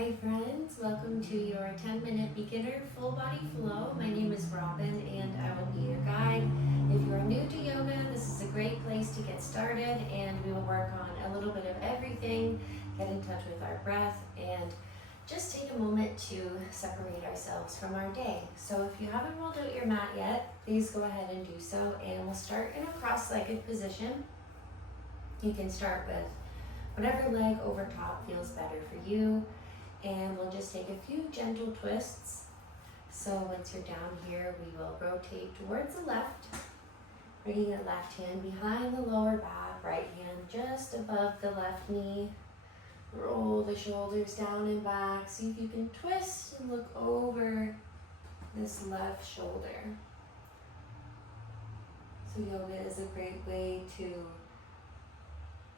Hi friends, welcome to your 10-minute beginner full body flow. My name is Robyn and I will be your guide. If you are new to yoga, this is a great place to get started, and we will work on a little bit of everything, get in touch with our breath, and just take a moment to separate ourselves from our day. So if you haven't rolled out your mat yet, please go ahead and do so, and we'll start in a cross-legged position. You can start with whatever leg over top feels better for you. And we'll just take a few gentle twists. So once you're down here, we will rotate towards the left, bringing the left hand behind the lower back, right hand just above the left knee. Roll the shoulders down and back. See if you can twist and look over this left shoulder. So yoga is a great way to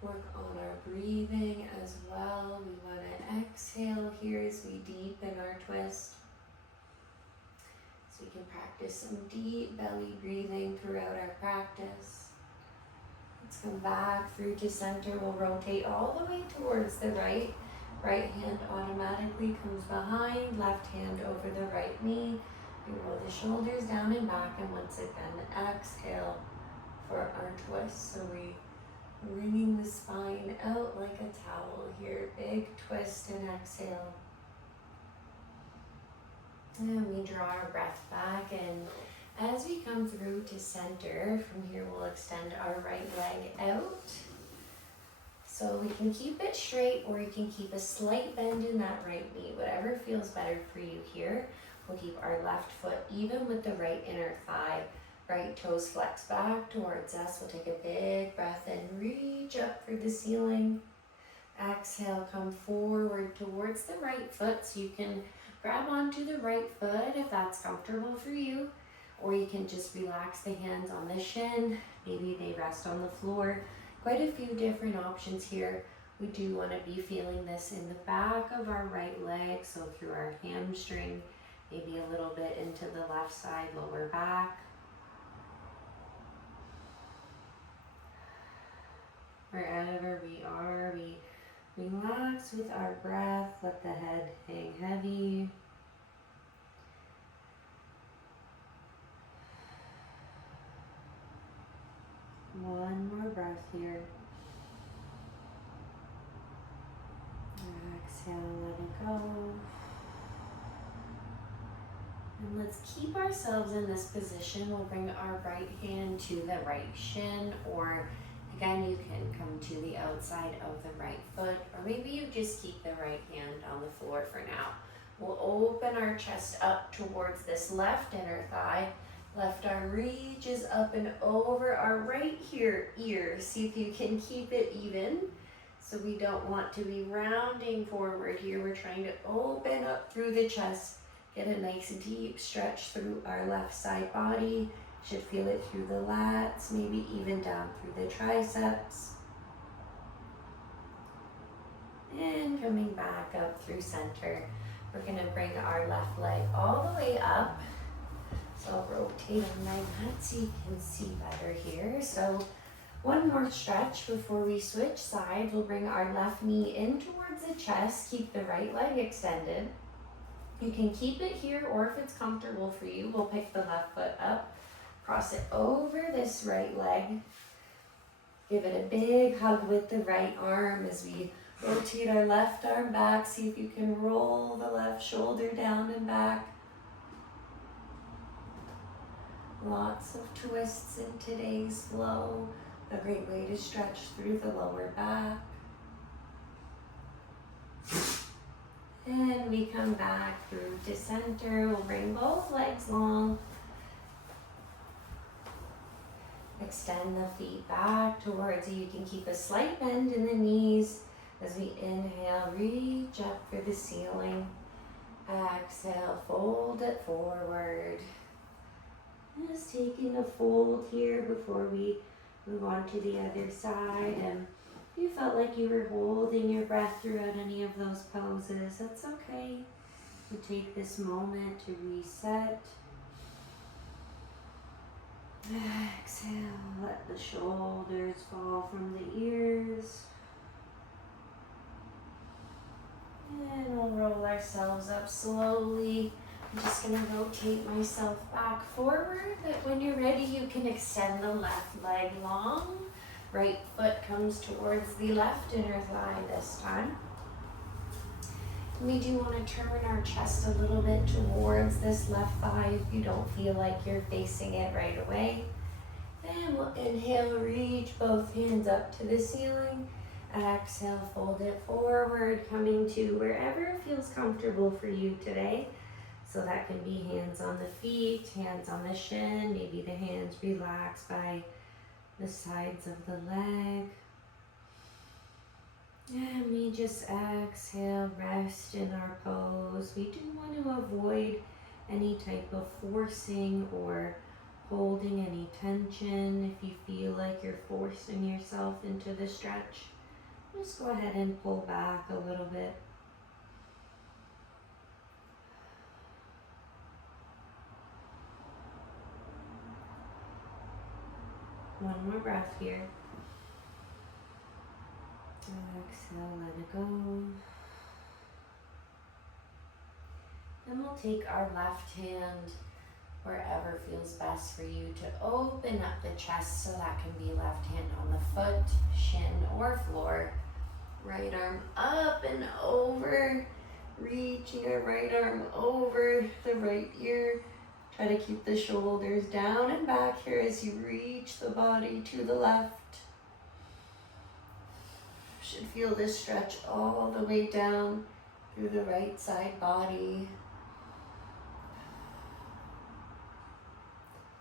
work on our breathing as well. We want to exhale here as we deepen our twist. So we can practice some deep belly breathing throughout our practice. Let's come back through to center. We'll rotate all the way towards the right. Right hand automatically comes behind, left hand over the right knee. We roll the shoulders down and back, and once again, exhale for our twist. So we bringing the spine out like a towel here. Big twist and exhale. And we draw our breath back, and as we come through to center, from here we'll extend our right leg out. So we can keep it straight, or you can keep a slight bend in that right knee, whatever feels better for you here. We'll keep our left foot even with the right inner thigh. Right toes flex back towards us. We'll take a big breath and reach up through the ceiling. Exhale, come forward towards the right foot. So you can grab onto the right foot if that's comfortable for you, or you can just relax the hands on the shin. Maybe they rest on the floor. Quite a few different options here. We do want to be feeling this in the back of our right leg, so through our hamstring, maybe a little bit into the left side, lower back. Wherever we are, we relax with our breath, let the head hang heavy. One more breath here. Exhale, let it go. And let's keep ourselves in this position. We'll bring our right hand to the right shin, or again, you can come to the outside of the right foot, or maybe you just keep the right hand on the floor for now. We'll open our chest up towards this left inner thigh. Left arm reaches up and over our right ear. See if you can keep it even. So we don't want to be rounding forward here. We're trying to open up through the chest, get a nice deep stretch through our left side body. Should feel it through the lats, maybe even down through the triceps. And coming back up through center, we're gonna bring our left leg all the way up. So I'll rotate on my mat so you can see better here. So one more stretch before we switch sides. We'll bring our left knee in towards the chest, keep the right leg extended. You can keep it here, or if it's comfortable for you, we'll pick the left foot up. Cross it over this right leg. Give it a big hug with the right arm as we rotate our left arm back. See if you can roll the left shoulder down and back. Lots of twists in today's flow. A great way to stretch through the lower back. And we come back through to center. We'll bring both legs long. Extend the feet back towards you. You can keep a slight bend in the knees as we inhale, reach up for the ceiling. Exhale, fold it forward. Just taking a fold here before we move on to the other side. And if you felt like you were holding your breath throughout any of those poses, that's okay. You take this moment to reset. Exhale, let the shoulders fall from the ears. And we'll roll ourselves up slowly. I'm just gonna rotate myself back forward, but when you're ready, you can extend the left leg long. Right foot comes towards the left inner thigh this time. We do want to turn our chest a little bit towards this left thigh if you don't feel like you're facing it right away. And we'll inhale, reach both hands up to the ceiling. Exhale, fold it forward, coming to wherever feels comfortable for you today. So that can be hands on the feet, hands on the shin, maybe the hands relax by the sides of the leg. And we just exhale, rest in our pose. We do want to avoid any type of forcing or holding any tension. If you feel like you're forcing yourself into the stretch, just go ahead and pull back a little bit. One more breath here. Exhale, let it go. Then we'll take our left hand wherever feels best for you to open up the chest, so that can be left hand on the foot, shin, or floor. Right arm up and over, reaching our right arm over the right ear. Try to keep the shoulders down and back here as you reach the body to the left. Should feel this stretch all the way down through the right side body.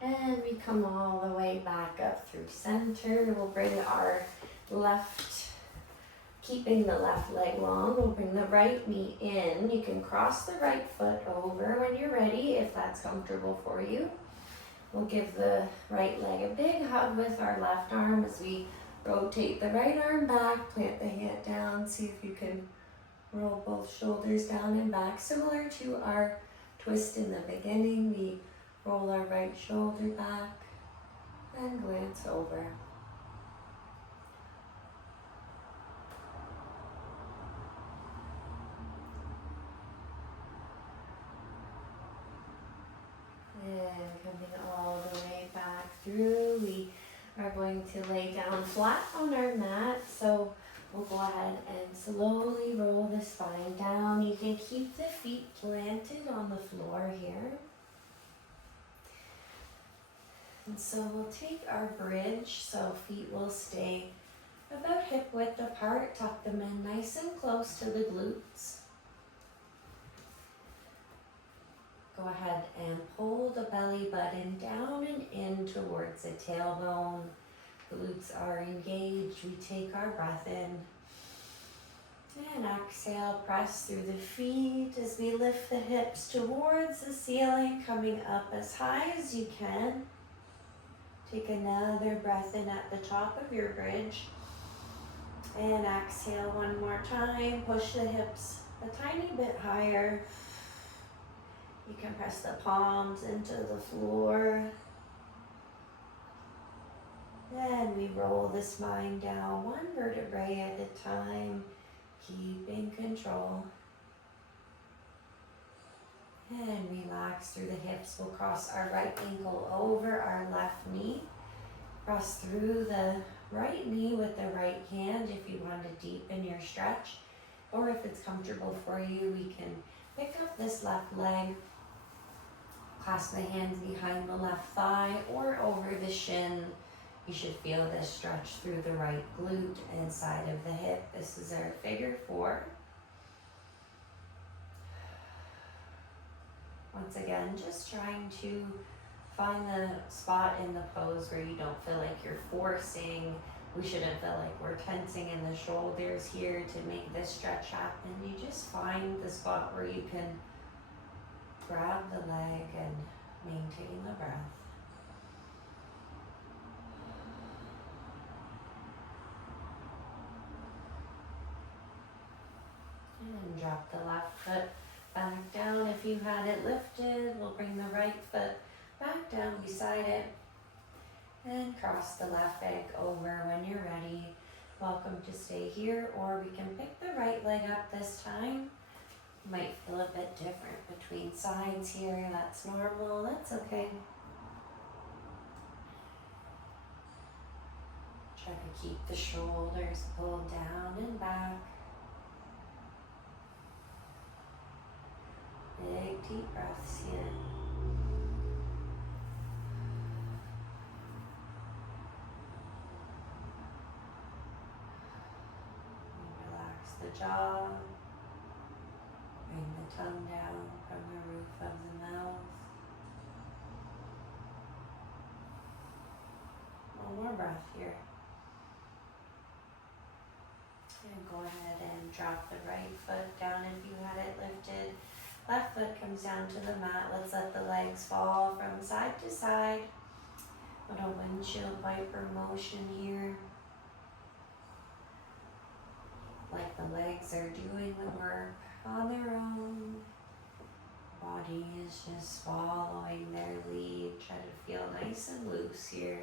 And we come all the way back up through center. We'll bring our left, keeping the left leg long, we'll bring the right knee in. You can cross the right foot over when you're ready, if that's comfortable for you. We'll give the right leg a big hug with our left arm as we rotate the right arm back, plant the hand down, see if you can roll both shoulders down and back. Similar to our twist in the beginning, we roll our right shoulder back and glance over. And coming all the way back through, we are going to lay down flat on our mat. So we'll go ahead and slowly roll the spine down. You can keep the feet planted on the floor here. And so we'll take our bridge, so feet will stay about hip width apart, tuck them in nice and close to the glutes. Go ahead and pull the belly button down and in towards the tailbone. Glutes are engaged. We take our breath in. And exhale, press through the feet as we lift the hips towards the ceiling, coming up as high as you can. Take another breath in at the top of your bridge. And exhale one more time. Push the hips a tiny bit higher. You can press the palms into the floor. Then we roll the spine down one vertebrae at a time, keeping control. And relax through the hips. We'll cross our right ankle over our left knee. Cross through the right knee with the right hand if you want to deepen your stretch. Or if it's comfortable for you, we can pick up this left leg, clasp the hands behind the left thigh or over the shin. You should feel this stretch through the right glute and side of the hip. This is our figure 4. Once again, just trying to find the spot in the pose where you don't feel like you're forcing. We shouldn't feel like we're tensing in the shoulders here to make this stretch happen. You just find the spot where you can grab the leg and maintain the breath. And drop the left foot back down. If you had it lifted, we'll bring the right foot back down beside it and cross the left leg over when you're ready. Welcome to stay here, or we can pick the right leg up this time. You little bit different between sides here. That's normal, that's okay. Try to keep the shoulders pulled down and back. Big deep breaths here. And relax the jaw. Bring the tongue down from the roof of the mouth. One more breath here. And go ahead and drop the right foot down if you had it lifted. Left foot comes down to the mat. Let's let the legs fall from side to side. Little windshield wiper motion here. Like the legs are doing the work on their own. Body is just following their lead. Try to feel nice and loose here.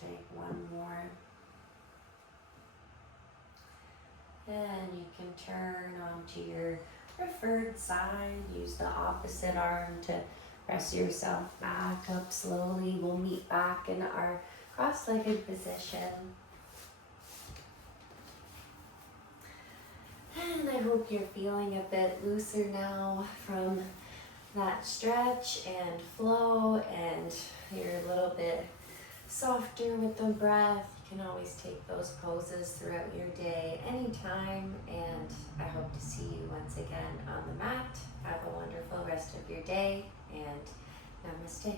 Take one more. And you can turn onto your preferred side. Use the opposite arm to press yourself back up slowly. We'll meet back in our cross-legged position. And I hope you're feeling a bit looser now from that stretch and flow, and you're a little bit softer with the breath. You can always take those poses throughout your day anytime, and I hope to see you once again on the mat. Have a wonderful rest of your day, and namaste.